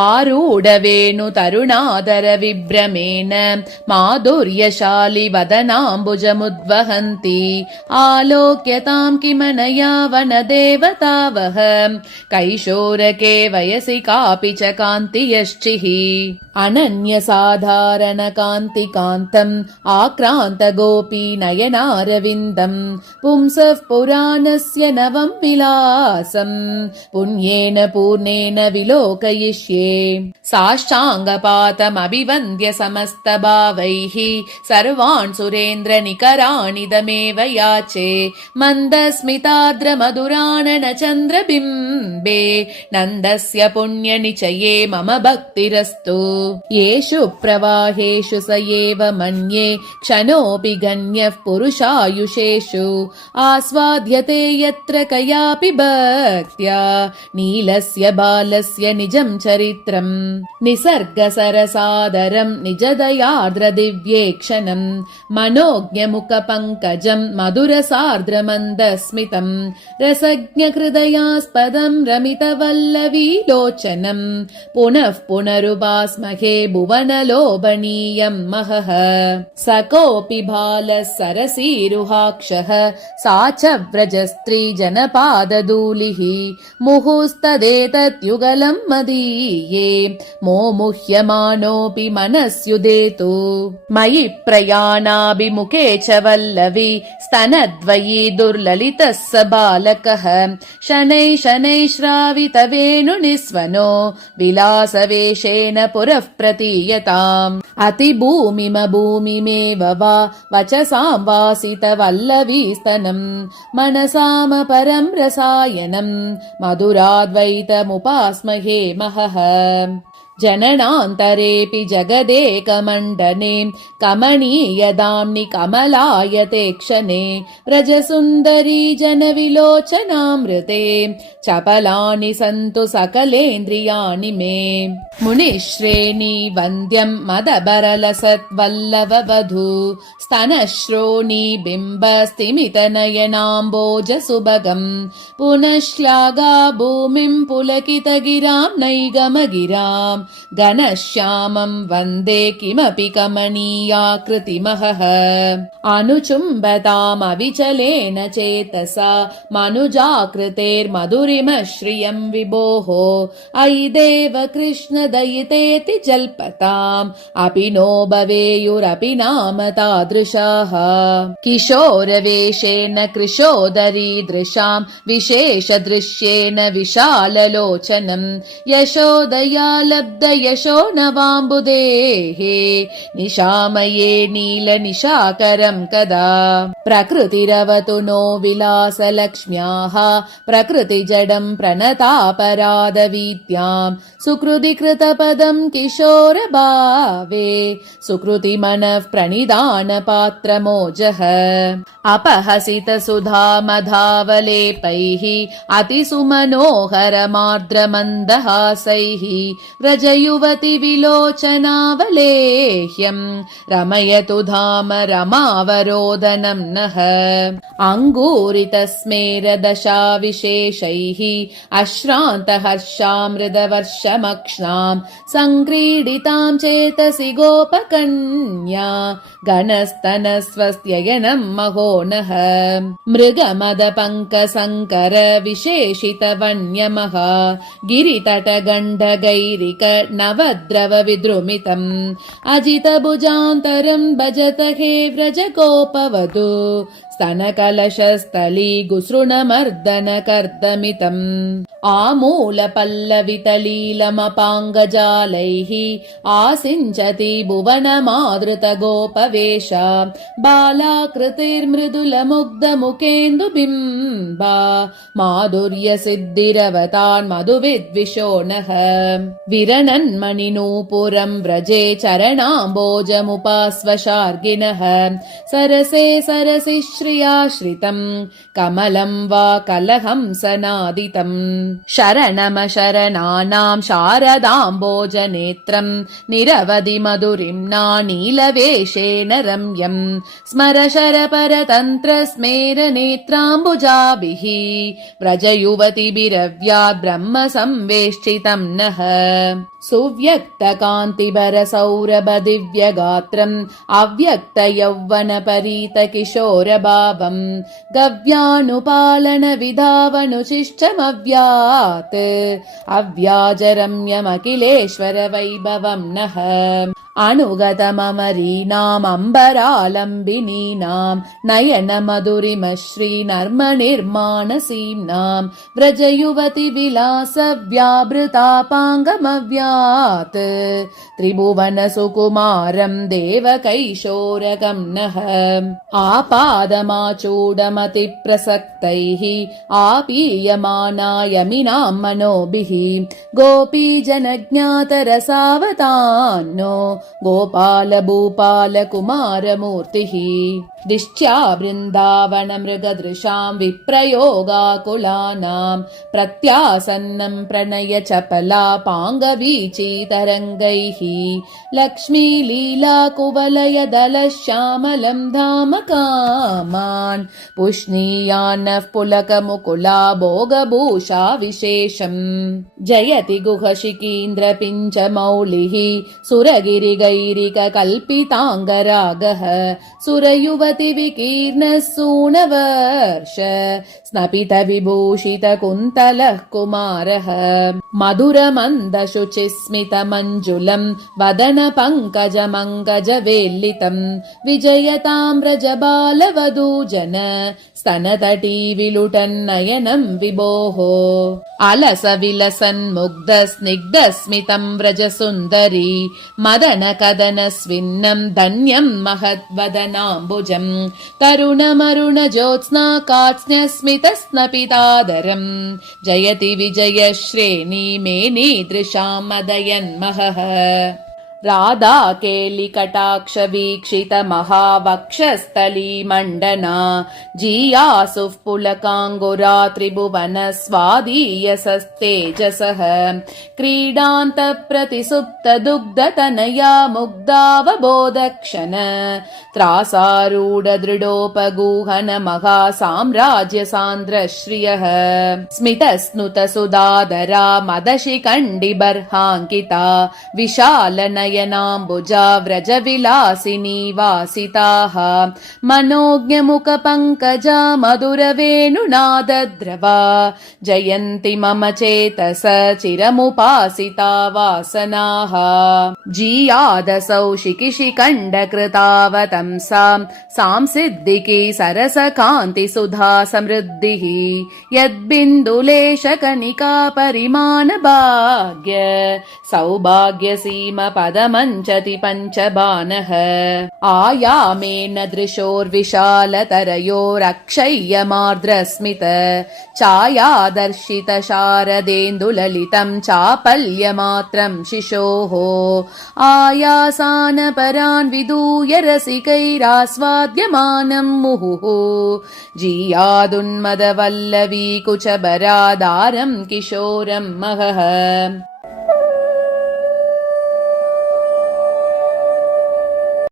आरूढवेणु तरुणादर विभ्रमेण माधुर्यशालि वदनाम्बुजमुद्वहन्ति आलोक्यतां किमनया वनदेवतावः कैशोरके वयसि कापि च कान्तियश्चिः अनन्यसाधारणकान्तिकान्तम् आक्रान्तगोपी नयनारविन्दम् पुंसः पुराणस्य नवम् विलासम् पुण्येन पूर्णेन विलोकयिष्ये साष्टाङ्गपातमभिवन्द्य समस्तभावैः सर्वान् सुरेन्द्रनिकराणि दमेव याचे मन्दस्मिताद्रमधुरानन चन्द्रबिम्बे नन्दस्य पुण्यनिचये मम भक्तिरस्तु येषु प्रवाहेषु स एव मन्ये क्षणोऽपि गण्यः पुरुषायुषेषु आस्वाद्यते यत्र कयापि भक्त्या नीलस्य बालस्य निजं चरित्रम् निसर्गसरसादरम् निजदयार्द्रदिव्येक्षणम् मनोज्ञमुखपङ्कजम् मधुरसार्द्रमन्दस्मितम् रसज्ञहृदयास्पदम् रमितवल्लवीलोचनम् पुनः पुनरुपास्महे भुवनलोभनीयम् महः स कोऽपि बालः सरसीरुहाक्षः सा च व्रजस्त्री जनपादधूलिः मुहुस्तदेतद्युगलम् मदीये मोमुह्यमानोऽपि मनस्युदेतु मयि प्रयाणाभिमुखे च वल्लवी स्तनद्वयी दुर्ललितः स बालकः शनैः शनैः श्रावितवेणुनिस्वनो विलासवेशेन पुरः प्रतीयताम् अतिभूमिमभूमिमेव वा वचसां वासितवल्लवीस्तनम् मनसामपरं रसायनम् मधुराद्वैतमुपास्महे महः जननान्तरेऽपि जगदेकमण्डने कमनीयदाम्नि कमलायते क्षणे व्रजसुन्दरी जनविलोचनामृते चपलानि सन्तु सकलेन्द्रियाणि मे मुनिश्रेणी वन्द्यम् मदबरलसद्वल्लभवधू स्तनश्रोणी बिम्बस्तिमितनयनाम्बोजसुभगम् पुनः श्लाघा भूमिम् पुलकितगिराम् नैगमगिराम् घनश्यामम् वन्दे किमपि कमनीयाकृतिमहः अनुचुम्बतामविचलेन चेतसा मनुजाकृतेर्मधुरिमश्रियम् विभोः अयि देव कृष्ण दयितेति जल्पताम् अपि नो भवेयुरपि नाम तादृशाः किशोरवेशेन कृशोदरीदृशाम् विशेषदृश्येन विशाललोचनम् यशोदया लब्धयशो नवाम्बुदेः निशामये नीलनिशाकरम् कदा प्रकृतिरवतु नो विलासलक्ष्म्याः प्रकृतिजडम् प्रणतापराधवीत्याम् सुकृतिकृतपदम् किशोरभावे सुकृतिमनः प्रणिधानपात्रमोजः अपहसितसुधामधावलेपैः अतिसुमनोहरमार्द्रमन्दहासैः व्रजयुवति विलोचनावलेह्यम् रमयतु धाम रमावरोदनम् नः अङ्गूरितस्मेरदशाविशेषैः अश्रान्तहर्षामृतवर्षमक्ष्णाम् सङ्क्रीडिताम् चेतसि गोपकन्या घनस्तनस्वस्त्ययनम् महो नः मृगमदपङ्कसङ्कर विशेषितवन्यमः गिरितटगण्डगैरिक नवद्रव विद्रुमितम् अजितभुजान्तरम् भजत हे व्रजगोपवधू स्तनकलशस्थली गुसृणमर्दनकर्दमितम् आमूलपल्लवितलीलमपाङ्गजालैः आसिञ्चति भुवनमादृतगोपवेश बालाकृतिर्मृदुलमुग्धमुखेन्दुबिम्बा माधुर्यसिद्धिरवतान् मधुविद्विषोणः विरणन्मणिनूपुरम् व्रजे चरणाम्बोजमुपास्वशार्गिणः सरसे सरसि श्रियाश्रितम् कमलम् वा कलहंसनादितम् शरणमशरणानाम् शारदाम्बोजनेत्रम् निरवधि मधुरिम्ना नीलवेशेन रम्यम् स्मर शरपरतन्त्र सुव्यक्तकान्तिभरसौरभदिव्यगात्रम् अव्यक्तयौवनपरीतकिशोरभावम् गव्यानुपालनविधावनुशिष्टमव्यात् अव्याजरम्यमखिलेश्वर वैभवम् नः अनुगतममरीणामम्बरालम्बिनीनाम् नयनमधुरिमश्रीनर्मनिर्माणसीम्नाम् व्रजयुवति विलासव्याभृतापाङ्गमव्यात् त्रिभुवनसुकुमारम् देवकैशोरकम् नः आपादमाचूडमतिप्रसक्तैः आपीयमानायमिनाम् मनोभिः गोपीजनज्ञातरसावतान्नो गोपालभूपालकुमारमूर्तिः दिष्ट्या वृन्दावनमृगदृशाम् विप्रयोगाकुलानाम् प्रत्यासन्नम् प्रणय चपलापाङ्गवीचीतरङ्गैः लक्ष्मीलीलाकुवलयदलश्यामलम् धाम कामान् पुष्णीयान्नः पुलकमुकुला भोगभूषा विशेषम् जयति गुहशिकीन्द्रपिञ्चमौलिः सुरगिरिगैरिककल्पिताङ्गरागः सुरयुवति विकीर्णः सूनवर्ष स्नपितविभूषितकुन्तलः कुमारः मधुरमन्दशुचिस्मितमञ्जुलम् वदनपङ्कजमङ्गजवेल्लितम् विजयताम् व्रजबालवधूजन स्तनतटी विलुटन्नयनम् विभोः अलसविलसन्मुग्धस्निग्धस्मितम् व्रजसुन्दरी मदनकदनस्विन्नम् धन्यम् महद्वदनाम्बुजम् तरुणमरुणज्योत्स्ना कात्स्न्यस्मितस्नपितादरम् जयति विजयश्रेणी मेनीदृशाम् मदयन्महः राधा केलिकटाक्ष वीक्षित महावक्षस्थलीमण्डना जीयासुः पुलकाङ्गुरा त्रिभुवन स्वादीयसस्तेजसः क्रीडान्तप्रतिसुप्त दुग्धतनया मुग्धावबोधक्षण त्रासारूढ दृढोपगूहन महासाम्राज्यसान्द्रश्रियः स्मितस्नुत सुधाधरा मदशिखण्डिबर्हाङ्किता विशालनयनाम्बुजा व्रजविलासिनी वासिताः मनोज्ञमुखपङ्कजा मधुरवेणुनादद्रवा जयन्ति मम चेतस चिरमुपासिता वासनाः जीयादसौ शिखिशिखण्डकृतावतंसाम् सांसिद्धिकी सरसकान्तिसुधा समृद्धिः यद्बिन्दुलेशकनिका परिमाणभाग्य सौभाग्यसीमपदमञ्चति पञ्चबाणः आयामेन दृशोर्विशालतरयोरक्षय्यमार्द्रस्मित छायादर्शित शारदेन्दुललितम् चापल्यमात्रम् शिशोः आयासानपरान् विदूय रसिकैरास्वाद्यमानम् मुहुः जीयादुन्मदवल्लवी कुचभरादारम् किशोरम् महः